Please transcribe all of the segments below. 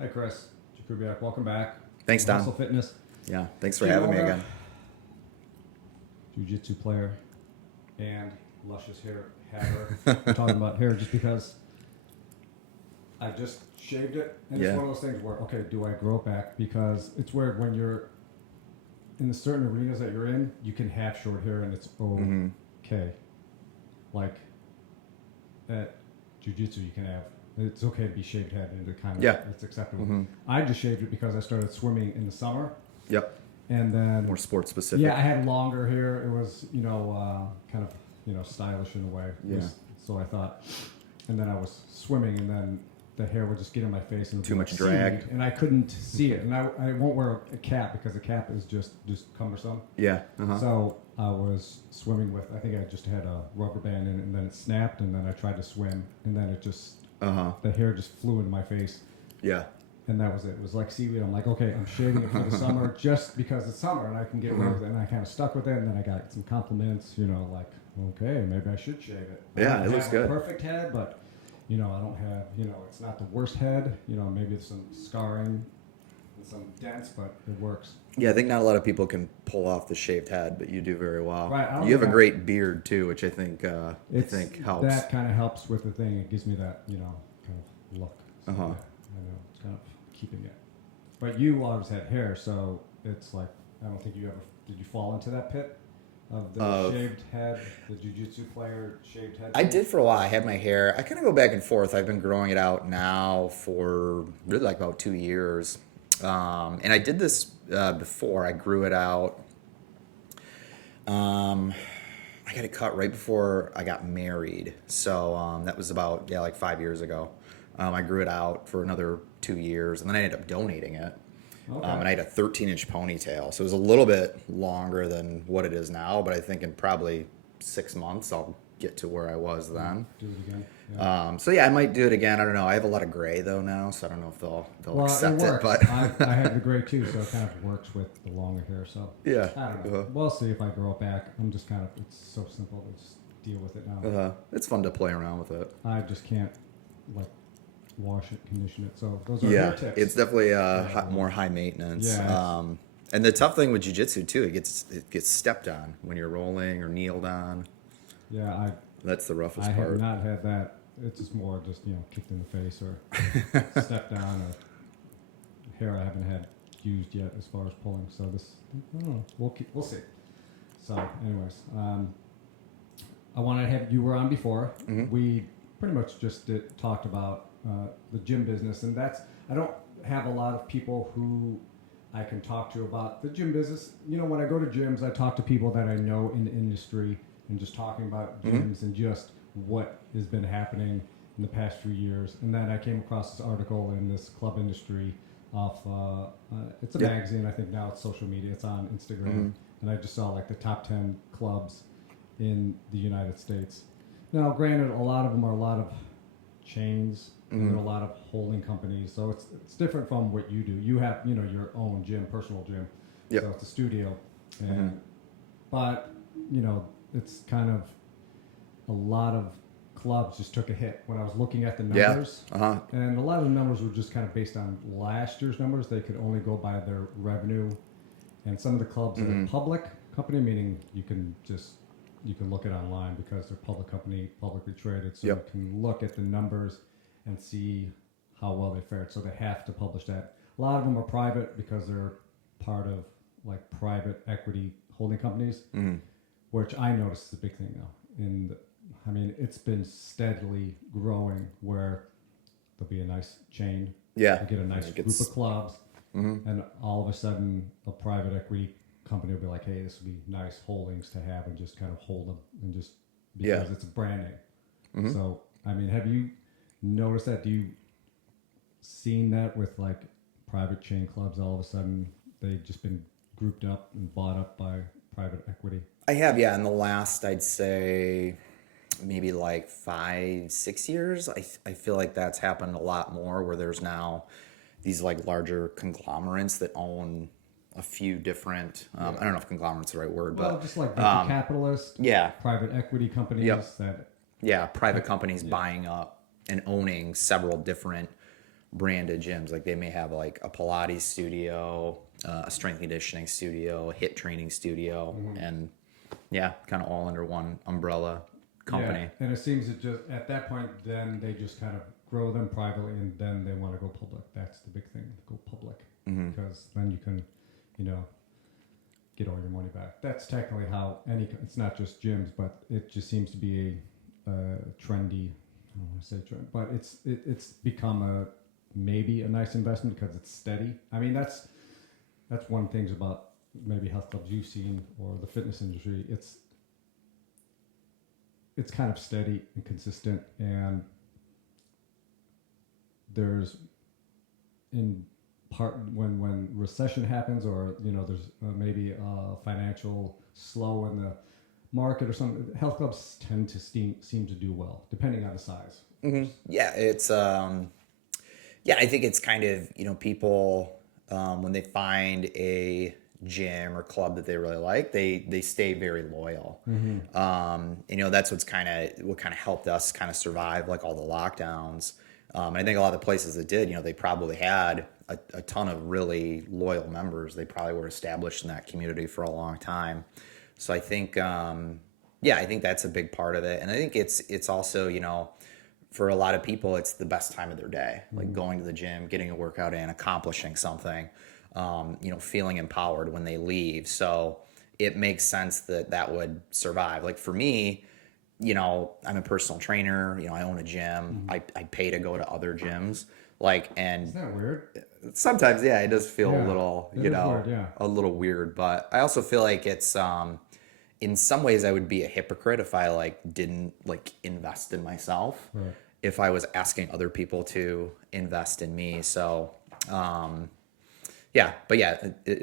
Hi, Chris. Jakubiak. Welcome back. Thanks, Don. Muscle Fitness. Yeah, thanks for having me again. Jiu-jitsu player and luscious hair hatter. I'm talking about hair just because I just shaved it. And it's one of those things where, okay, do I grow it back? Because it's weird when you're in the certain arenas that you're in, you can have short hair and it's okay. Like at jiu-jitsu, you can have, it's okay to be shaved head and it's acceptable. I just shaved it because I started swimming in the summer. Yep. And then more sports specific. Yeah, I had longer hair. It was, kind of, stylish in a way. Yeah. So I thought, and then I was swimming, and then the hair would just get in my face and too much drag, and I couldn't see it. And I won't wear a cap because a cap is just cumbersome. Yeah. So I was swimming with, I think I just had a rubber band in it, and then it snapped, and then I tried to swim, and then it just the hair just flew into my face. Yeah. And that was it. It was like seaweed. I'm like, okay, I'm shaving it for the summer just because it's summer and I can get away with it. And I kind of stuck with it. And then I got some compliments, like, okay, maybe I should shave it. Yeah, it looks good. Perfect head, but, I don't have, it's not the worst head. Maybe it's some scarring and some dents, but it works. Yeah, I think not a lot of people can pull off the shaved head, but you do very well. Right. You have a great beard, too, which I think helps. That kind of helps with the thing. It gives me that, kind of look. So I know it's kind of keeping it. But you always had hair, so it's like, I don't think did you fall into that pit of the shaved head, the jiu-jitsu player shaved head? I did for a while. I had my hair. I kind of go back and forth. I've been growing it out now for really like about 2 years. And I did this before. I grew it out. I got it cut right before I got married. So that was about, like 5 years ago. I grew it out for another 2 years, and then I ended up donating it. Okay. And I had a 13-inch ponytail, so it was a little bit longer than what it is now, but I think in probably 6 months I'll get to where I was then. Do it again. Yeah. So yeah, I might do it again. I don't know. I have a lot of gray though now, so I don't know if they'll accept it. But I have the gray too, so it kind of works with the longer hair. So yeah, I don't know. We'll see if I grow it back. I'm just it's so simple to just deal with it now. It's fun to play around with it. I just can't wash it, condition it. So those are your tips. It's definitely more high maintenance. Yeah, and the tough thing with jiu-jitsu too, it gets stepped on when you're rolling or kneeled on. Yeah, that's the roughest part. I have not had that. It's just more kicked in the face or stepped down or hair I haven't had used yet as far as pulling. So this, I don't know. We'll see. So, anyways, I wanted to have you were on before. Mm-hmm. We pretty much just talked about the gym business, and I don't have a lot of people who I can talk to about the gym business. When I go to gyms, I talk to people that I know in the industry and just talking about gyms and just what has been happening in the past few years. And then I came across this article in this club industry off, it's a magazine, I think now it's social media, it's on Instagram, and I just saw the top 10 clubs in the United States. Now, granted, a lot of them are a lot of chains, and there are a lot of holding companies, so it's different from what you do. You have, your own gym, personal gym, so it's a studio, and but, it's kind of a lot of clubs just took a hit when I was looking at the numbers, and a lot of the numbers were just kind of based on last year's numbers. They could only go by their revenue, and some of the clubs are a public company, meaning you can look it online because they're publicly traded, so you can look at the numbers and see how well they fared. So they have to publish that. A lot of them are private because they're part of private equity holding companies, which I notice is a big thing now. It's been steadily growing where there'll be a nice chain. Yeah. You get a nice group of clubs, and all of a sudden a private equity company will be like, hey, this would be nice holdings to have, and just kind of hold them, and just because it's branding. So, have you noticed that? Do you seen that with private chain clubs? All of a sudden, they've just been grouped up and bought up by private equity. I have, in the last, I'd say, maybe 5-6 years. I feel like that's happened a lot more, where there's now these larger conglomerates that own a few different, I don't know if conglomerate's the right word, but just venture capitalist, private equity companies private companies buying up and owning several different branded gyms. Like they may have like a Pilates studio, a strength conditioning studio, a HIIT training studio, and yeah, kind of all under one umbrella company. Yeah, and it seems that just at that point, then they just kind of grow them privately, and then they want to go public. That's the big thing, go public, because then you can, you know, get all your money back. That's technically how it's not just gyms, but it just seems to be a trendy, I don't want to say trend, but it's become maybe a nice investment because it's steady. I mean, that's one thing about maybe health clubs you've seen or the fitness industry. It's kind of steady and consistent, and there's in part when recession happens, or you know there's maybe a financial slow in the market or something, health clubs tend to seem to do well depending on the size. Yeah, it's I think it's kind of, you know, people when they find a gym or club that they really like, they stay very loyal. You know, that's what kind of helped us kind of survive like all the lockdowns. I think a lot of the places that did, you know, they probably had a ton of really loyal members. They probably were established in that community for a long time. So I think, I think that's a big part of it. And I think it's also, you know, for a lot of people, it's the best time of their day, like going to the gym, getting a workout in, accomplishing something, you know, feeling empowered when they leave. So it makes sense that would survive. Like for me, you know, I'm a personal trainer, you know, I own a gym. I pay to go to other gyms. Like, and isn't that weird? Sometimes, yeah, it does feel a little, you know, weird, a little weird, but I also feel like it's, in some ways I would be a hypocrite if I like didn't like invest in myself, Right. if I was asking other people to invest in me. So, it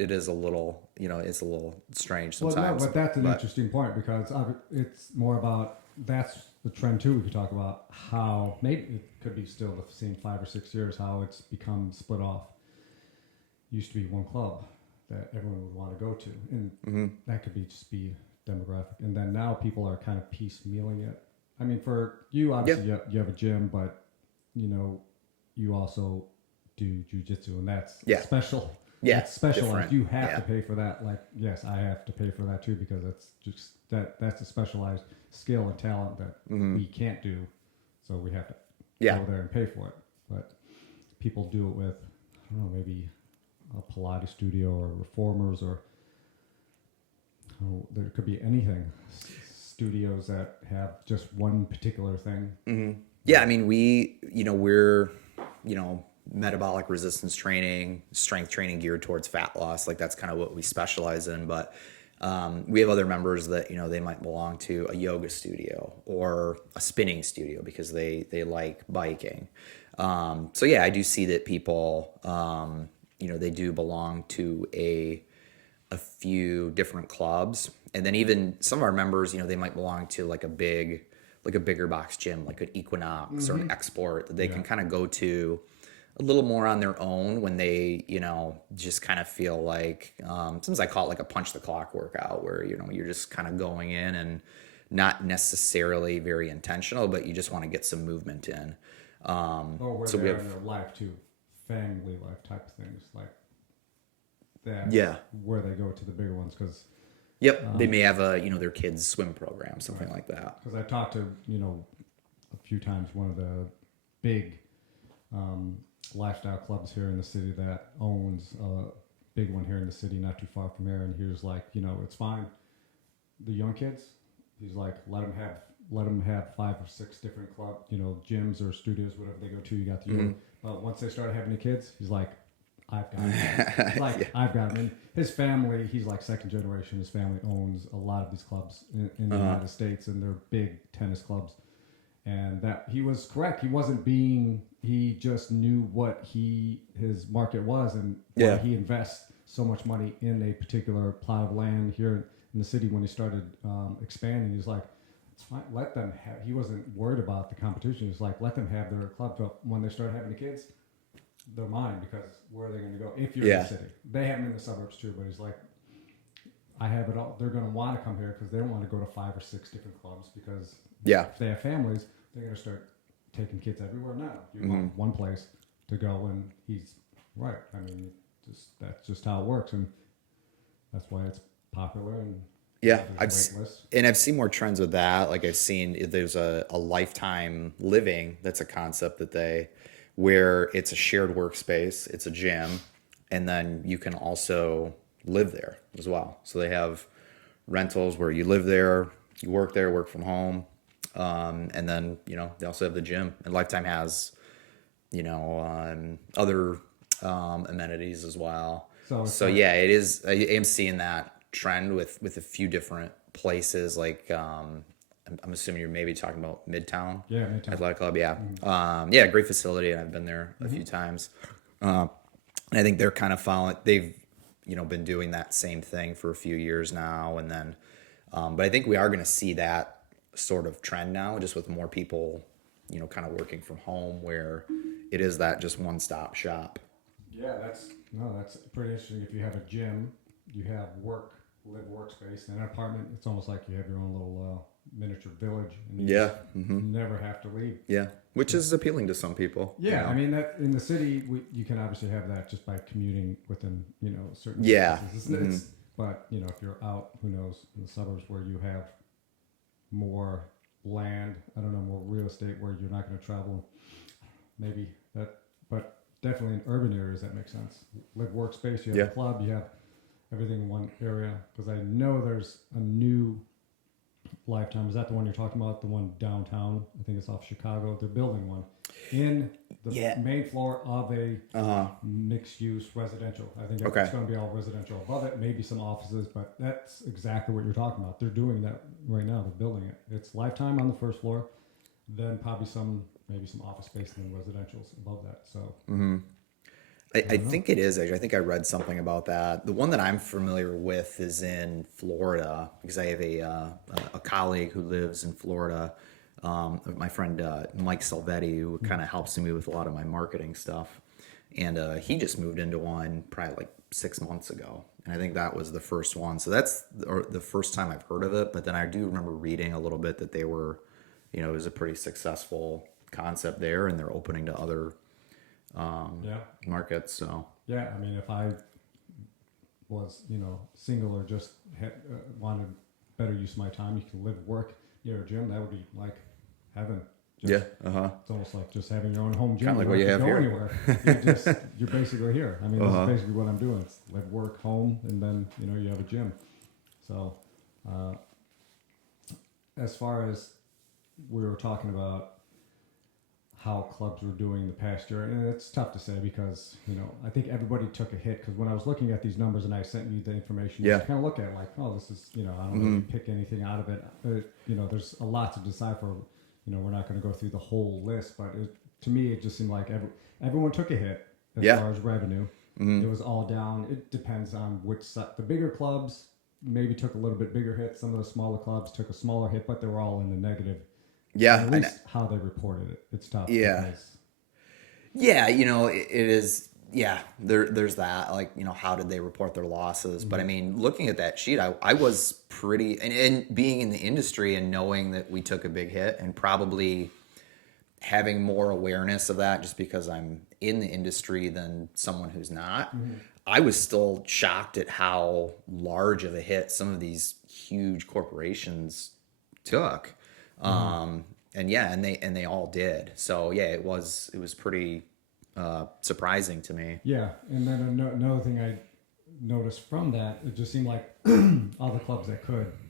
is a little, you know, it's a little strange sometimes. Well, no, but that's an interesting point because it's more about, that's the trend too. We could talk about how maybe it could be still the same 5 or 6 years, how it's become split off. Used to be one club that everyone would want to go to, and that could just be demographic. And then now people are kind of piecemealing it. I mean, for you, obviously, you have a gym, but you know, you also do jujitsu, and that's special. Yeah, it's specialized. different. You have to pay for that. Like, yes, I have to pay for that too because it's just that's a specialized skill and talent that we can't do, so we have to go there and pay for it. But people do it with, I don't know, maybe a Pilates studio or reformers, or there could be anything. Studios that have just one particular thing. Yeah, I mean, we're, you know, metabolic resistance training, strength training geared towards fat loss. Like that's kind of what we specialize in. But we have other members that, you know, they might belong to a yoga studio or a spinning studio because they like biking. So yeah, I do see that people, you know, they do belong to a few different clubs. And then even some of our members, you know, they might belong to like a bigger box gym, like an Equinox or an Export that they can kind of go to a little more on their own when they, you know, just kind of feel like, sometimes I call it like a punch the clock workout where, you know, you're just kind of going in and not necessarily very intentional, but you just want to get some movement in. Or so we have in their life too, family life type of things like that. Yeah. Where they go to the bigger ones because. Yep, they may have their kids' swim program, something like that. Because I talked to, you know, a few times one of the big lifestyle clubs here in the city that owns a big one here in the city, not too far from here, and he was like, you know, it's fine. The young kids, he's like, let them have 5 or 6 different club, you know, gyms or studios, whatever they go to. You got the young, but once they started having the kids, he's like, I've got him. I've got him. And his family, he's like second generation. His family owns a lot of these clubs in the United States, and they're big tennis clubs. And that he was correct. He just knew what his market was, and why he invests so much money in a particular plot of land here in the city. When he started expanding, he's like, it's fine. Let them have. He wasn't worried about the competition. He's like, let them have their club. But when they start having the kids, they're mine, because where are they going to go if you're in the city? They have them in the suburbs too, but he's like, I have it all. They're going to want to come here because they don't want to go to 5 or 6 different clubs, because if they have families, they're going to start taking kids everywhere now. You want one place, to go, and he's right. I mean, that's just how it works, and that's why it's popular. And Yeah, there's wait lists. I've seen more trends with that. Like I've seen there's a lifetime living. That's a concept that where it's a shared workspace, it's a gym, and then you can also live there as well. So they have rentals where you live there, you work there, work from home, and then they also have the gym. And Lifetime has other amenities as well. So yeah, it is. I am seeing that trend with a few different places. Like I'm assuming you're maybe talking about Midtown. Yeah, Midtown Athletic Club. Yeah, yeah, great facility, and I've been there a few times. And I think they're kind of following. They've been doing that same thing for a few years now, and then, but I think we are going to see that sort of trend now, just with more people, kind of working from home, where it is that just one-stop shop. Yeah, that's pretty interesting. If you have a gym, you have live workspace, and an apartment. It's almost like you have your own little miniature village, and you never have to leave. Yeah, which is appealing to some people. Yeah, I mean that in the city, you can obviously have that just by commuting within certain distances. But if you're out, who knows, in the suburbs where you have more land, I don't know, more real estate where you're not going to travel, maybe that, but definitely in urban areas that makes sense. Live workspace, you have a club, you have everything in one area. Because I know there's a new Lifetime. Is that the one you're talking about? The one downtown? I think it's off Chicago. They're building one in the main floor of a mixed-use residential. I think it's going to be all residential above it, maybe some offices, but that's exactly what you're talking about. They're doing that right now. They're building it. It's Lifetime on the first floor, then probably maybe some office space and then residentials above that. So. I think it is, actually. I think I read something about that. The one that I'm familiar with is in Florida, because I have a colleague who lives in Florida, my friend Mike Salvetti, who kind of helps me with a lot of my marketing stuff. And he just moved into one probably like 6 months ago. And I think that was the first one. So that's the first time I've heard of it. But then I do remember reading a little bit that they were, it was a pretty successful concept there, and they're opening to other markets. So yeah, I mean, if I was single or just wanted better use of my time, you can live, work near a gym. That would be like heaven. It's almost like just having your own home gym. Kind of like what you have here. Anywhere. You're basically here. I mean, this is basically what I'm doing. It's live, work, home, and then you have a gym. So as far as we were talking about how clubs were doing the past year, and it's tough to say because I think everybody took a hit, because when I was looking at these numbers and I sent you the information, you kind of look at it like, oh, this is I don't really pick anything out of it. There's a lot to decipher. We're not going to go through the whole list, but to me it just seemed like everyone took a hit as far as revenue. It was all down. It depends on which side. The bigger clubs maybe took a little bit bigger hit. Some of the smaller clubs took a smaller hit, but they were all in the negative. Yeah, at least how they reported it. It's tough. Yeah, yeah, it is. Yeah, there's that. Like, how did they report their losses? But I mean, looking at that sheet, I was pretty, and being in the industry and knowing that we took a big hit, and probably having more awareness of that, just because I'm in the industry than someone who's not. I was still shocked at how large of a hit some of these huge corporations took. And they all did. So yeah, it was pretty surprising to me. Yeah, and then another thing I noticed from that, it just seemed like all the clubs that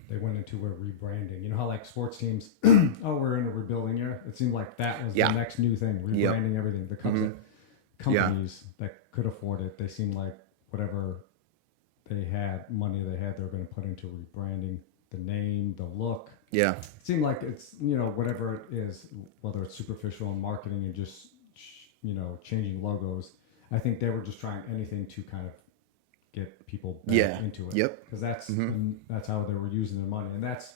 they went into were rebranding. You know how like sports teams, we're in a rebuilding year. It seemed like that was the next new thing, rebranding everything. The companies that could afford it, they seemed like whatever money they had, they were going to put into rebranding the name, the look. Yeah. It seemed like it's, whatever it is, whether it's superficial in marketing and just, changing logos. I think they were just trying anything to kind of get people back into it. Yep. Because that's how they were using their money. And that's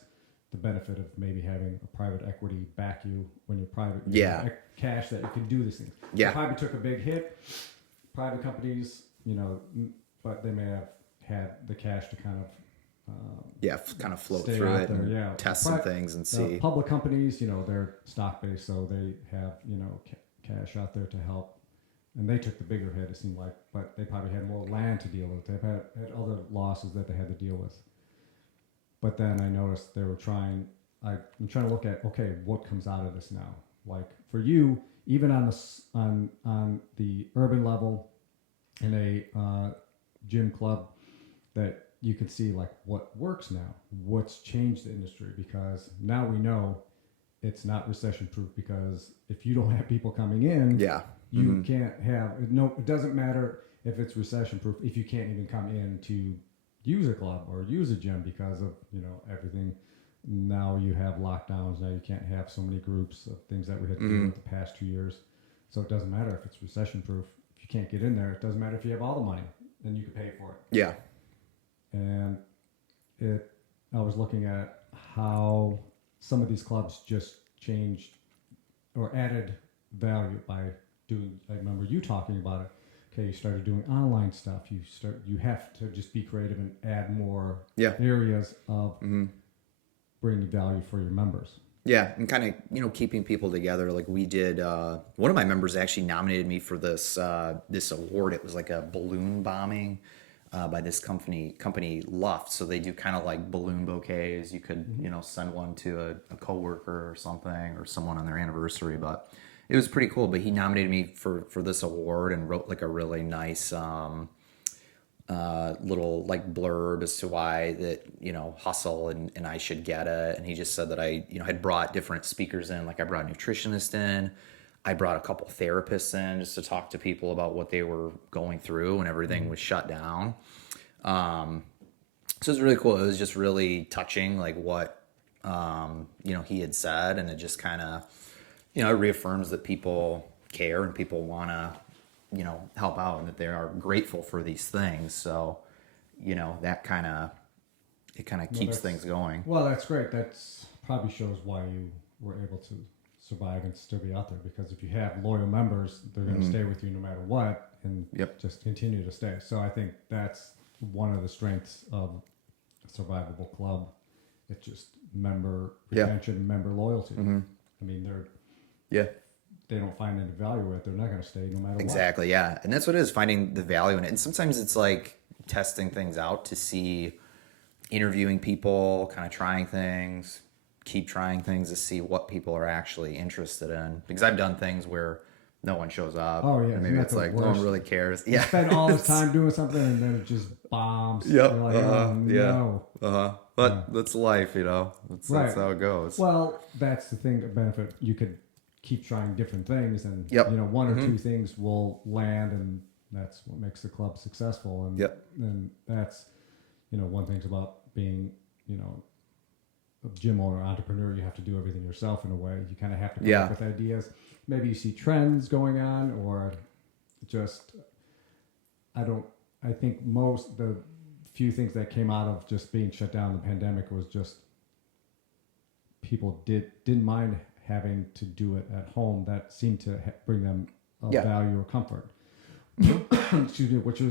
the benefit of maybe having a private equity back you when you're private. You have cash that you can do these things. Yeah. They probably took a big hit. Private companies, but they may have had the cash to kind of kind of float through it and test some things and see. Public companies, they're stock based, so they have cash out there to help and they took the bigger hit, it seemed like, but they probably had more land to deal with. They had other losses that they had to deal with. But then I noticed they were trying. I'm trying to look at, okay, what comes out of this now? Like for you, even on the urban level, in a gym club, that you can see like what works now, what's changed the industry, because now we know it's not recession proof, because if you don't have people coming in, you can't have it doesn't matter if it's recession proof if you can't even come in to use a club or use a gym because of everything. Now you have lockdowns, now you can't have so many groups of things that we had to do with the past 2 years. So it doesn't matter if it's recession proof. If you can't get in there, it doesn't matter if you have all the money, then you can pay for it. Yeah. And I was looking at how some of these clubs just changed or added value by doing. I remember you talking about it. Okay, you started doing online stuff. You have to just be creative and add more areas of bringing value for your members. Yeah, and kind of keeping people together. Like we did. One of my members actually nominated me for this award. It was like a balloon bombing by this company Luft. So they do kind of like balloon bouquets. You could send one to a coworker or something, or someone on their anniversary. But it was pretty cool. But he nominated me for this award and wrote like a really nice little like blurb as to why that hustle and I should get it. And he just said that I had brought different speakers in. Like I brought a nutritionist in, I brought a couple therapists in just to talk to people about what they were going through when everything was shut down. So it was really cool. It was just really touching, like what he had said, and it just kind of it reaffirms that people care and people want to help out, and that they are grateful for these things. So, that kind of keeps things going. Well, that's great. That's probably shows why you were able to survive and still be out there, because if you have loyal members, they're going to stay with you no matter what, and just continue to stay. So I think that's one of the strengths of a survivable club. It's just member retention, member loyalty. I mean, they don't find any value in it, they're not going to stay no matter what. Exactly, yeah. And that's what it is, finding the value in it. And sometimes it's like testing things out to see, interviewing people, kind of trying things, keep trying things to see what people are actually interested in. Because I've done things where no one shows up. Oh, yeah. Or maybe it's like, no one really cares. You spend all this time doing something and then it just bombs. Yep. You're like, no. But that's life, That's how it goes. Well, that's the thing, the benefit. You could keep trying different things, and one or two things will land, and that's what makes the club successful. And and that's one thing's about being a gym owner, entrepreneur. You have to do everything yourself in a way. You kind of have to come up with ideas. Maybe you see trends going on, or just I think the few things that came out of just being shut down in the pandemic was just people didn't mind having to do it at home. That seemed to bring them value or comfort. Excuse me, which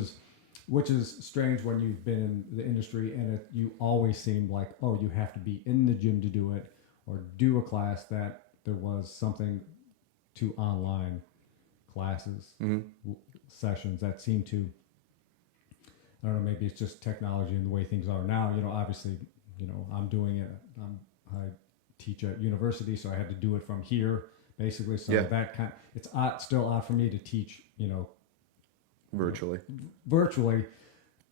is strange when you've been in the industry and you always seem like, oh, you have to be in the gym to do it, or do a class, that there was something to online classes, sessions that seem to, I don't know, maybe it's just technology and the way things are now. Obviously, I'm doing it. I teach at university, so I had to do it from here, basically. So it's still odd for me to teach, virtually.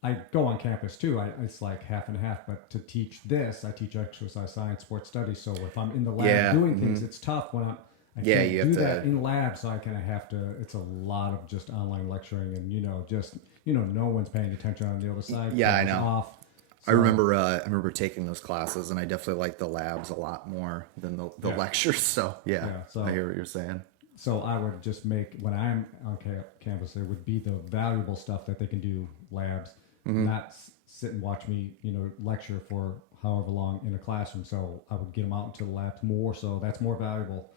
I go on campus too. It's like half and half, but to teach this, I teach exercise science, sports studies. So if I'm in the lab doing things, it's tough when I can't do that in lab. So I kind of have to. It's a lot of just online lecturing, and no one's paying attention on the other side. Yeah, I know. Off. So, I remember taking those classes, and I definitely like the labs a lot more than the lectures. So so I hear what you're saying. So I would just make, when I'm on campus, there would be the valuable stuff that they can do labs, not sit and watch me, lecture for however long in a classroom. So I would get them out into the labs more. So that's more valuable.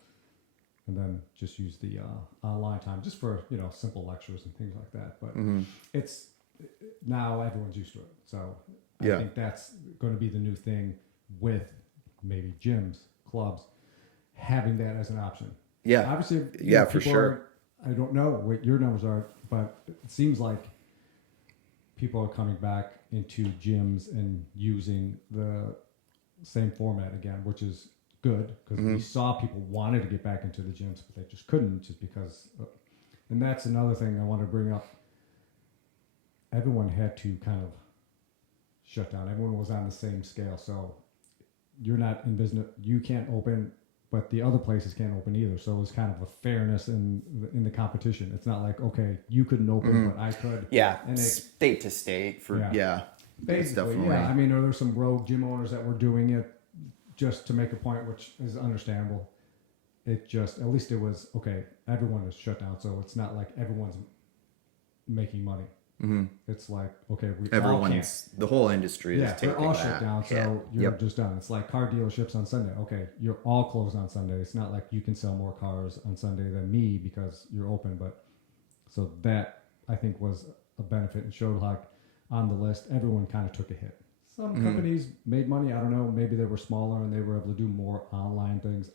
And then just use the online time just for, simple lectures and things like that. But it's now everyone's used to it. So I think that's going to be the new thing with maybe gyms, clubs, having that as an option. Yeah. Obviously, for sure. I don't know what your numbers are, but it seems like people are coming back into gyms and using the same format again, which is good because we saw people wanted to get back into the gyms, but they just couldn't just because. And that's another thing I want to bring up. Everyone had to kind of shut down. Everyone was on the same scale. So you're not in business. You can't open, but the other places can't open either. So it was kind of a fairness in the competition. It's not like, okay, you couldn't open, but I could. Yeah. And State to state for, basically, yeah. I mean, there were some rogue gym owners that were doing it just to make a point, which is understandable. It just, at least it was, okay, everyone is shut down. So it's not like everyone's making money. Mm-hmm. It's like, okay, the whole industry is taking they're all shut down, so you're just done. It's like car dealerships on Sunday. Okay, you're all closed on Sunday. It's not like you can sell more cars on Sunday than me because you're open. But so that I think was a benefit and showed like on the list, everyone kind of took a hit. Some companies made money. I don't know. Maybe they were smaller and they were able to do more online things.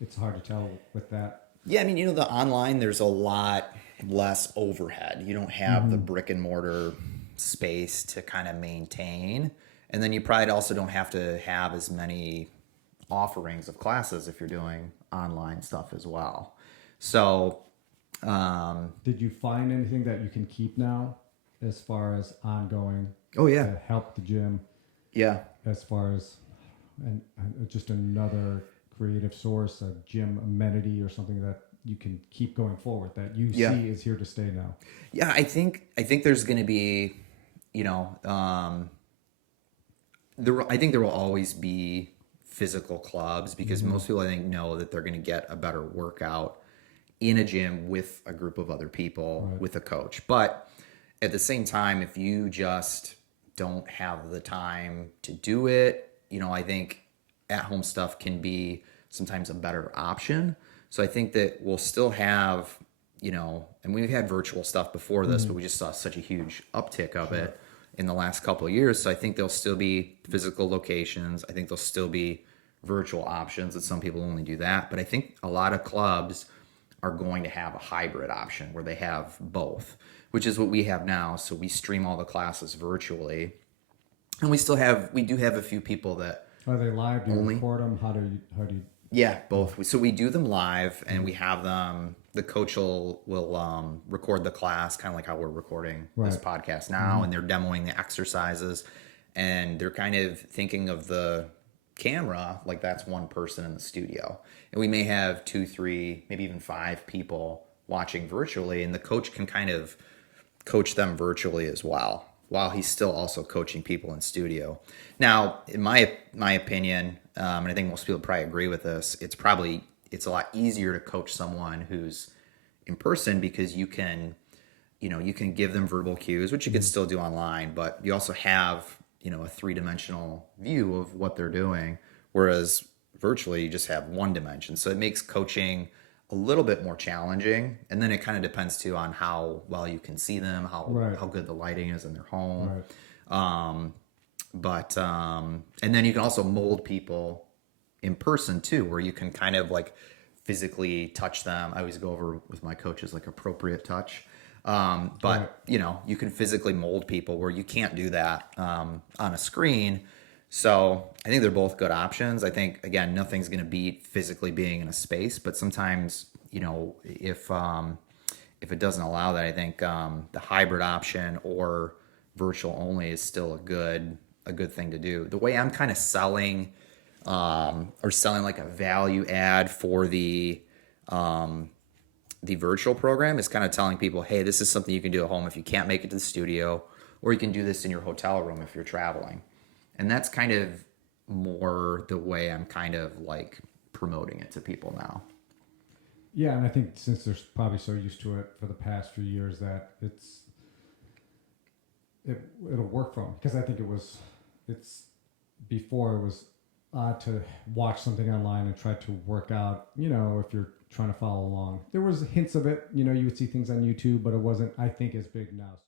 It's hard to tell with that. Yeah, I mean, the online, there's a lot less overhead. You don't have the brick and mortar space to kind of maintain. And then you probably also don't have to have as many offerings of classes if you're doing online stuff as well. So, did you find anything that you can keep now as far as ongoing? Oh, yeah. To help the gym? Yeah. As far as and just another creative source, a gym amenity or something that you can keep going forward that you see is here to stay now. Yeah, I think there's going to be, I think there will always be physical clubs because most people I think know that they're going to get a better workout in a gym with a group of other people, with a coach. But at the same time, if you just don't have the time to do it, I think at-home stuff can be sometimes a better option. So I think that we'll still have, and we've had virtual stuff before this, but we just saw such a huge uptick of it in the last couple of years. So I think there'll still be physical locations. I think there'll still be virtual options that some people only do that. But I think a lot of clubs are going to have a hybrid option where they have both, which is what we have now. So we stream all the classes virtually. And we do have a few people that are they live? Do you record them? How do you? Yeah, both. So we do them live, and we have them. The coach will record the class, kind of like how we're recording this podcast now, and they're demoing the exercises, and they're kind of thinking of the camera like that's one person in the studio, and we may have 2, 3, maybe even 5 people watching virtually, and the coach can kind of coach them virtually as well, while he's still also coaching people in studio. Now, in my opinion, and I think most people probably agree with this, it's a lot easier to coach someone who's in person because you can give them verbal cues, which you can still do online, but you also have, a 3-dimensional view of what they're doing, whereas virtually you just have 1 dimension. So it makes coaching a little bit more challenging, and then it kind of depends too on how well you can see them, how good the lighting is in their home. And then you can also mold people in person too, where you can kind of like physically touch them. I always go over with my coaches like appropriate touch. You can physically mold people where you can't do that on a screen. So I think they're both good options. I think, again, nothing's going to beat physically being in a space, but sometimes, if it doesn't allow that, I think the hybrid option or virtual only is still a good thing to do. The way I'm kind of selling like a value add for the virtual program is kind of telling people, hey, this is something you can do at home if you can't make it to the studio, or you can do this in your hotel room if you're traveling. And that's kind of more the way I'm kind of like promoting it to people now. Yeah, and I think since they're probably so used to it for the past few years that it'll work for them. Because I think before it was odd to watch something online and try to work out, if you're trying to follow along. There was hints of it, you would see things on YouTube, but it wasn't, I think, as big now.